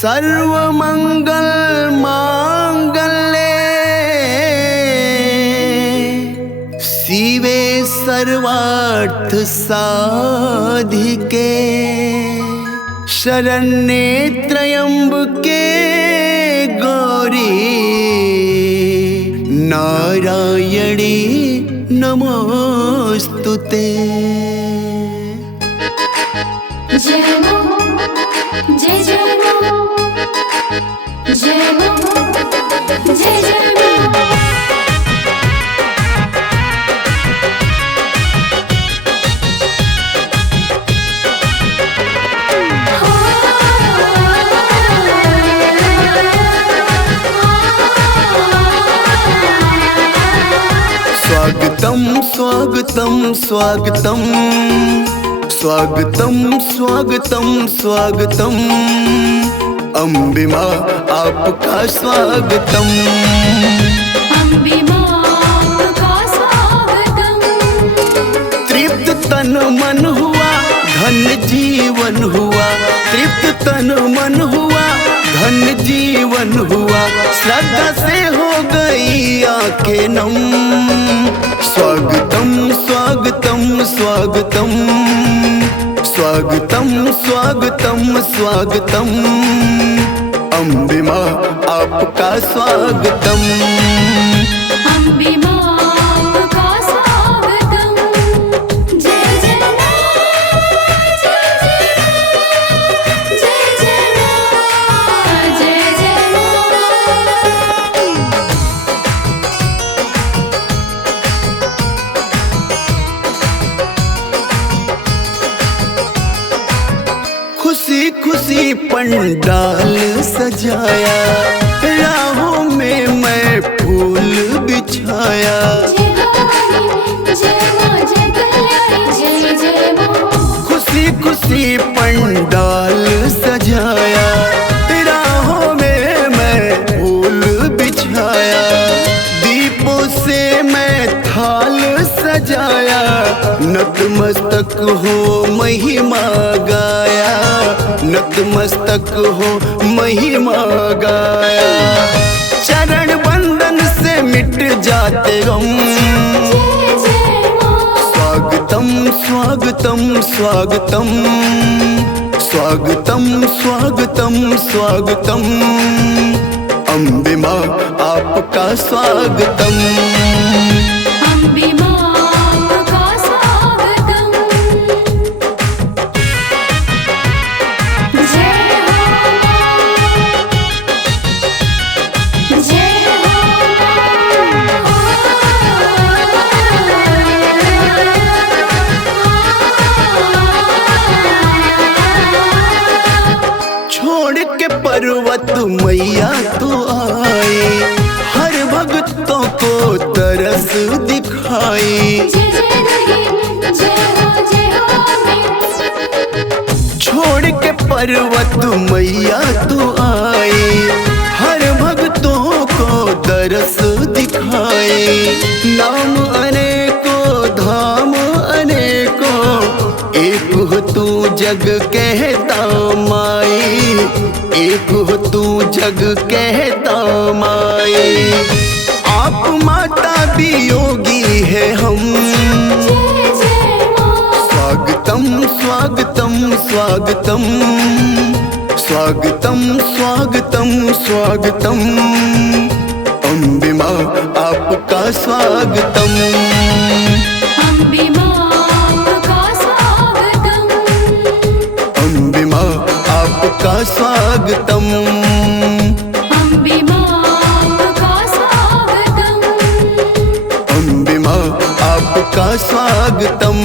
सर्वमंगल मांगल्ये शिवे सर्वार्थ साधिके शरण्ये त्र्यंबके गौरी नारायणी नमोस्तुते। जय नमो जय जय नमो जय नमो जय जय नमो। स्वागतम स्वागतम स्वागतम स्वागतम स्वागतम स्वागतम अम्बे माँ आपका स्वागतम। अम्बे माँ आपका स्वागतम। तृप्त तन मन हुआ धन जीवन हुआ, तृप्त तन मन हुआ धन जीवन हुआ, श्रद्धा से हो गई आंखें नम। स्वागतम स्वागतम स्वागतम स्वागतम स्वागतम स्वागतम अम्बे माँ आपका स्वागतम। अम्बे माँ आपका स्वागतम। जय जय माँ जय जय माँ जय जय माँ जय जय माँ। खुशी खुशी पंडाल सजाया, राहों में मैं फूल बिछाया। खुशी खुशी पंडाल सजाया, राहों में मैं फूल बिछाया। दीपों से मैं थाल सजाया, नतमस्तक हो महिमा गाया, नतमस्तक हो महिमा गाया। चरण बंधन से मिट जाते गम। स्वागतम स्वागतम स्वागतम स्वागतम स्वागतम स्वागतम अम्बे माँ आपका स्वागतम। अम्बे माँ आपका स्वागतम। जय हो जय छोड़ के पर्वत मैया तू आए, हर भक्तों को तरस दिखाई। छोड़ के पर्वत मैया तू आए, हर भक्तों को तरस दिखाए। नाम अनेकों धाम अनेकों, एक हो तू जग कहता माई, एक हो तू जग कहता माई। आप माता भी योगी है हम। स्वागतम स्वागतम स्वागतम स्वागतम स्वागतम स्वागतम अम्बे माँ आपका स्वागतम। अम्बे माँ आपका स्वागतम। अम्बे माँ आपका स्वागतम। अम्बे माँ आपका स्वागतम। अम्बे माँ आपका स्वागतम।